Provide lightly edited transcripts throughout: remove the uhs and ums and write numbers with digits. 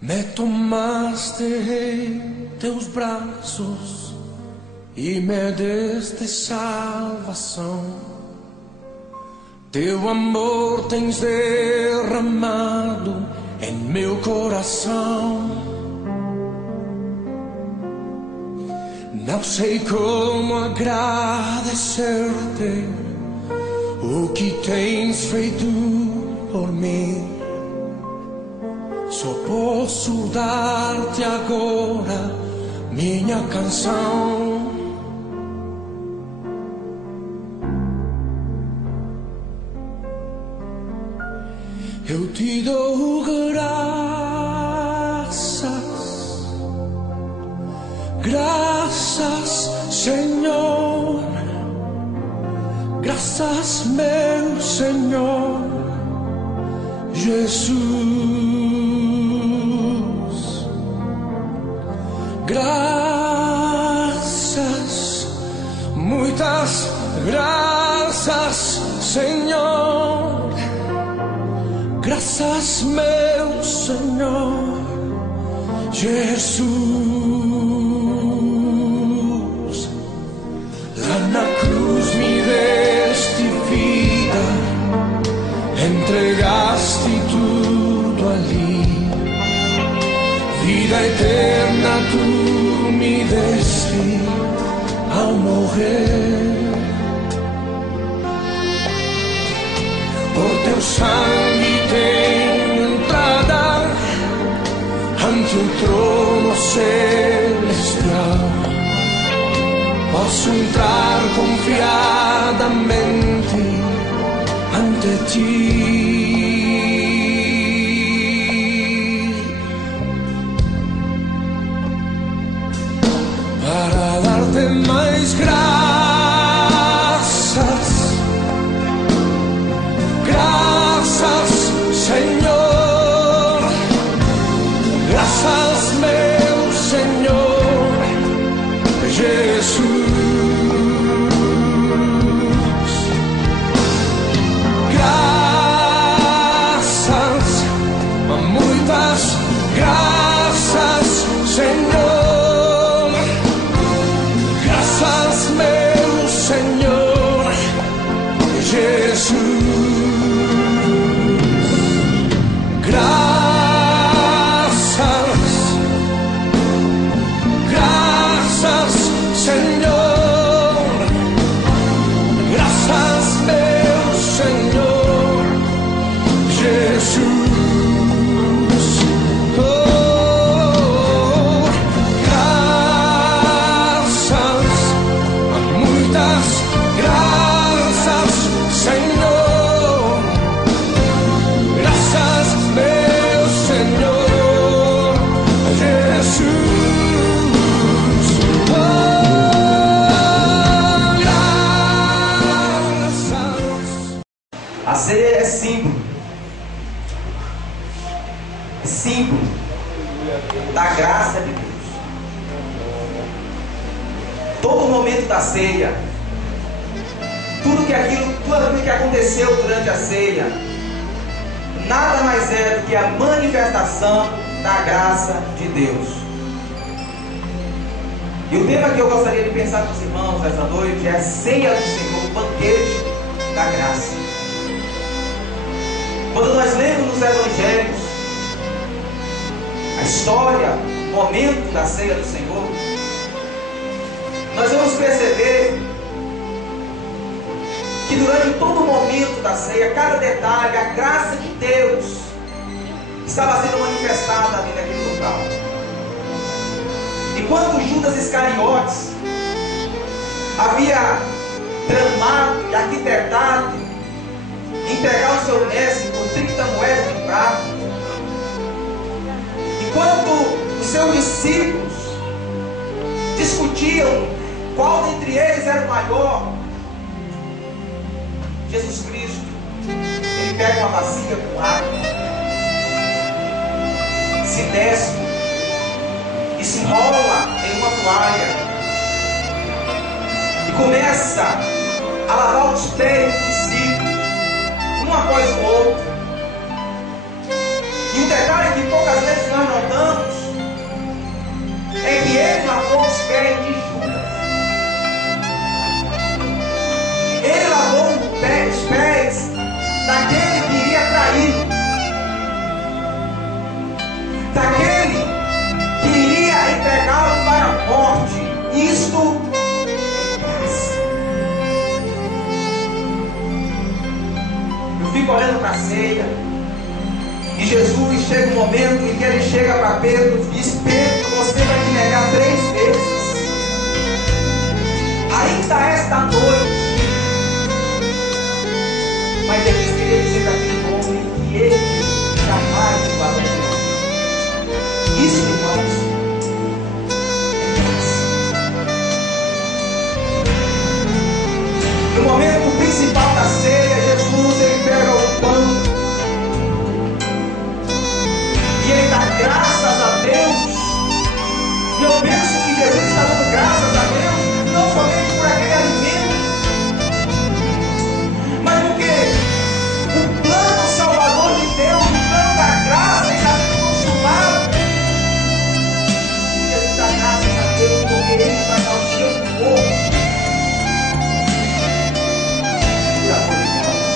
Me tomaste em teus braços e me deste salvação. Teu amor tens derramado em meu coração. Não sei como agradecer-te o que tens feito por mim. Só posso dar-te agora minha canção. Eu te dou graças, graças, Senhor, graças, meu Senhor Jesus. Graças, muitas graças, Senhor. Graças, meu Senhor Jesus. Lá na cruz me deste vida, entregaste tudo ali. Vida eterna tu me deste ao morrer. Por teu sangue tenho entrada ante o trono celestial. Posso entrar confiadamente ante ti. Para dar-te mais graças, graças, Senhor, graças, meu Senhor Jesus. Graças, muitas graças, Senhor. Senhor Jesus, graças, graças, Senhor, graças, meu Senhor Jesus. A ceia é símbolo da graça de Deus. Todo momento da ceia, tudo aquilo que aconteceu durante a ceia, nada mais é do que a manifestação da graça de Deus. E o tema que eu gostaria de pensar com os irmãos essa noite é a ceia do Senhor, o banquete da graça. Quando nós lemos nos evangelhos a história, o momento da ceia do Senhor, nós vamos perceber que durante todo o momento da ceia, cada detalhe, a graça de Deus estava sendo manifestada ali naquele local. E quando Judas Iscariotes havia tramado e arquitetado entregar o seu mestre por 30 moedas de prata, enquanto os seus discípulos discutiam qual dentre eles era o maior, Jesus Cristo, ele pega uma bacia com água, se desce e se enrola em uma toalha e começa a lavar os pés dos discípulos, um após o outro. E um detalhe que poucas vezes nós notamos daquele que iria entregá-lo para a morte. Isto é graça. Eu fico olhando para a ceia, e Jesus chega um momento em que ele chega para Pedro e diz: Pedro, você vai me negar 3 vezes. Ainda esta noite. Mas ele queria dizer para aquele homem que ele jamais o abandonará. Isso, irmãos, é graça. No momento principal da ceia, Jesus ele pega o pão e ele dá graças a Deus. E eu penso que Jesus está dando graças a Deus, não somente por aquele alimento, mas porque o plano salvador de Deus, o plano da graça está sendo consumado. Jesus dá graças a Deus porque ele vai dar o seu corpo por amor de nós.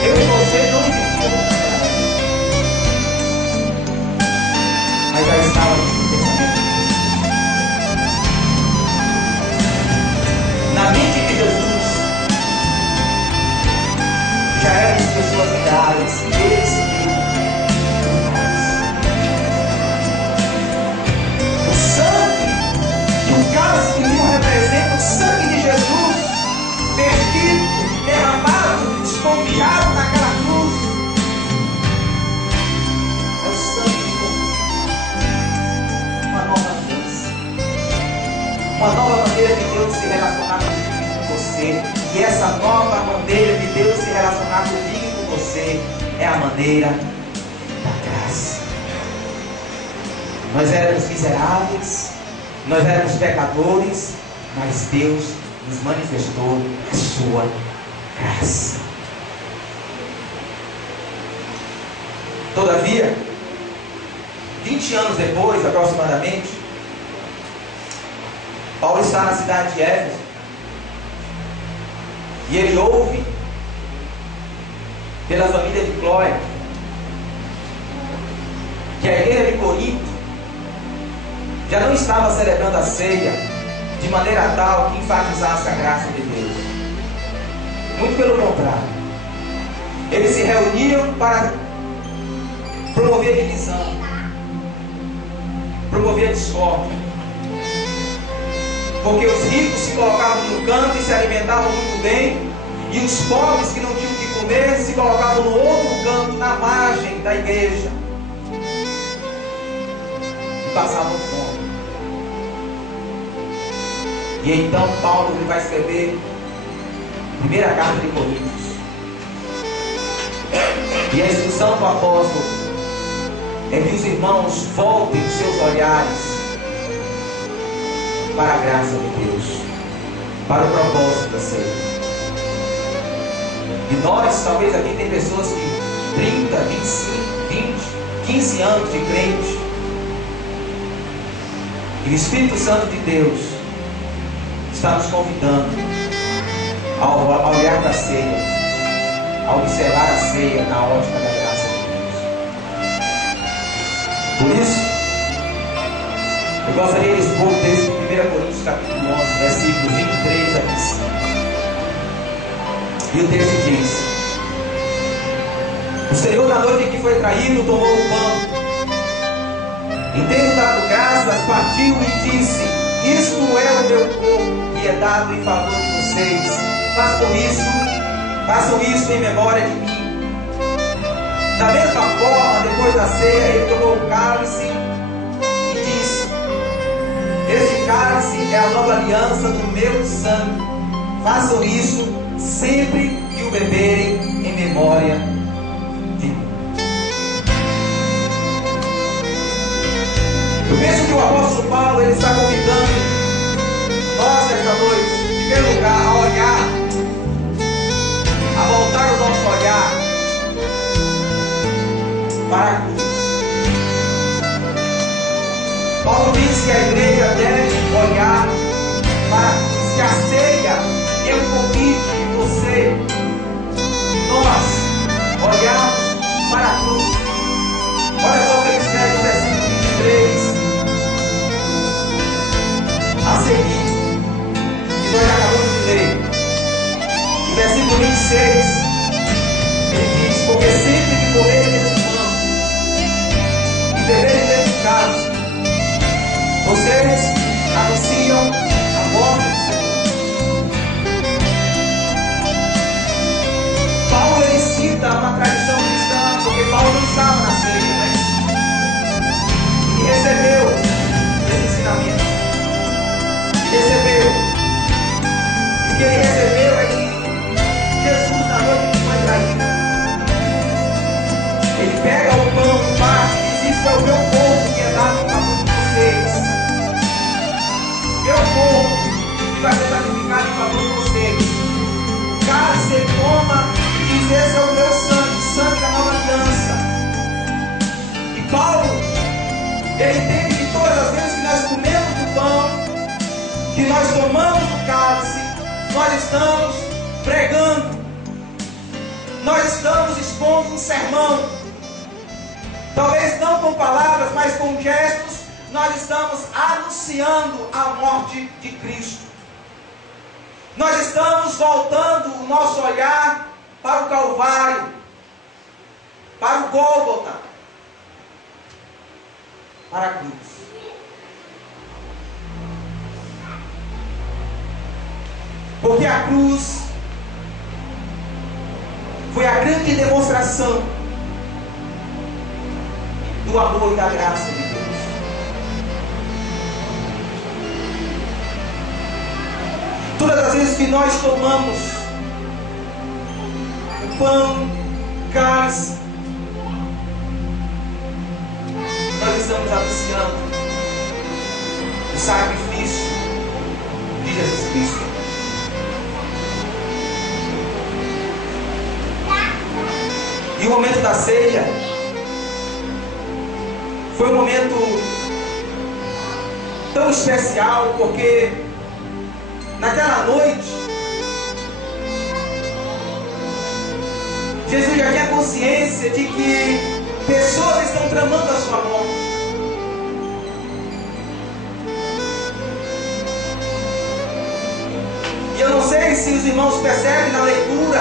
Eu e você não existimos naquela época, mas já estávamos no pensamento. Na mente de Jesus, já éramos pessoas graves, ele se deu por nós. O sangue e o cálice que vinho representa o sangue de Jesus, vertido, derramado, esponjado naquela cruz. É o sangue de uma nova chance, uma nova maneira de Deus se relacionar com você. E essa nova maneira de Deus se relacionar comigo e com você é a maneira da graça. Nós éramos miseráveis, nós éramos pecadores, mas Deus nos manifestou a sua graça. Todavia, 20 anos depois, aproximadamente, Paulo está na cidade de Éfeso e ele ouve pela família de Clói que a igreja de Corinto já não estava celebrando a ceia de maneira tal que enfatizasse a graça de Deus. Muito pelo contrário, eles se reuniam para promover divisão, promover discórdia, porque os ricos se colocavam no canto e se alimentavam muito bem, e os pobres que não tinham o que comer se colocavam no outro canto, na margem da igreja, e passavam fome. E então Paulo ele vai escrever a primeira carta de Coríntios, e a instrução do apóstolo é que os irmãos voltem os seus olhares para a graça de Deus, para o propósito da ceia. E nós, talvez aqui tem pessoas que 30, 25, 20, 15 anos de crente, e o Espírito Santo de Deus está nos convidando ao olhar para a ceia, a observar a ceia na ótica da graça de Deus. Por isso, eu gostaria de expor o texto de 1 Coríntios capítulo 11, versículos 23 a 25. E o texto diz: o Senhor, na noite em que foi traído, tomou o pão, e tendo dado graças, partiu e disse: isto é o meu corpo, que é dado em favor de vocês. Façam isso em memória de mim. Da mesma forma, depois da ceia, ele tomou o cálice e disse: este cálice é a nova aliança do meu sangue. Façam isso sempre que o beberem em memória de mim. Eu penso que o apóstolo Paulo ele está convidando nós nesta noite, em primeiro lugar, a olhar, a voltar o nosso olhar para a cruz. Paulo diz que a igreja deve olhar para a cruz, que a ceia é um convite de você, nós, olharmos para a cruz. Olha só o que ele escreve Ele entende que todas as vezes que nós comemos do pão, que nós tomamos do cálice, nós estamos pregando, nós estamos expondo um sermão. Talvez não com palavras, mas com gestos, nós estamos anunciando a morte de Cristo. Nós estamos voltando o nosso olhar para o Calvário, para o Gólgota, para a cruz. Porque a cruz foi a grande demonstração do amor e da graça de Deus. Todas as vezes que nós tomamos o pão, cálice, nós estamos anunciando o sacrifício de Jesus Cristo. E o momento da ceia foi um momento tão especial, porque naquela noite Jesus já tinha consciência de que pessoas estão tramando a sua morte. E eu não sei se os irmãos percebem na leitura,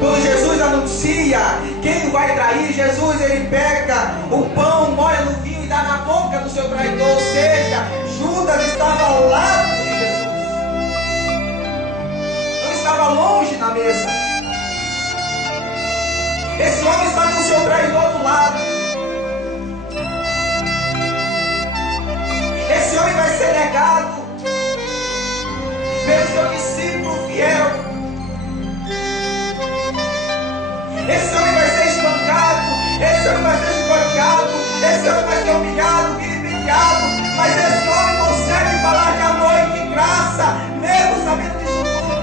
quando Jesus anuncia quem o vai trair, Jesus ele pega o pão, molha no vinho e dá na boca do seu traidor. Ou seja, Judas estava ao lado de Jesus, não estava longe na mesa. Esse homem está com o seu traidor do lado. Esse homem vai ser negado pelo seu discípulo fiel. Esse homem vai ser espancado, esse homem vai ser chicoteado, esse homem vai ser humilhado, vilipendiado, mas esse homem consegue falar de amor e de graça, mesmo sabendo disso tudo.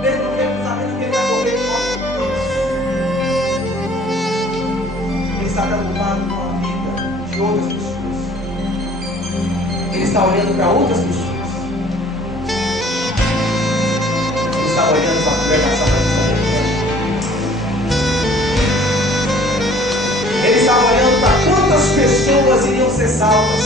Mesmo sabendo que ele vai morrer de morte. Ele está preocupado com a vida de outras pessoas. Ele está olhando para outras pessoas. Está olhando para a pregação da sua vida. Ele estava olhando para quantas pessoas iriam ser salvas.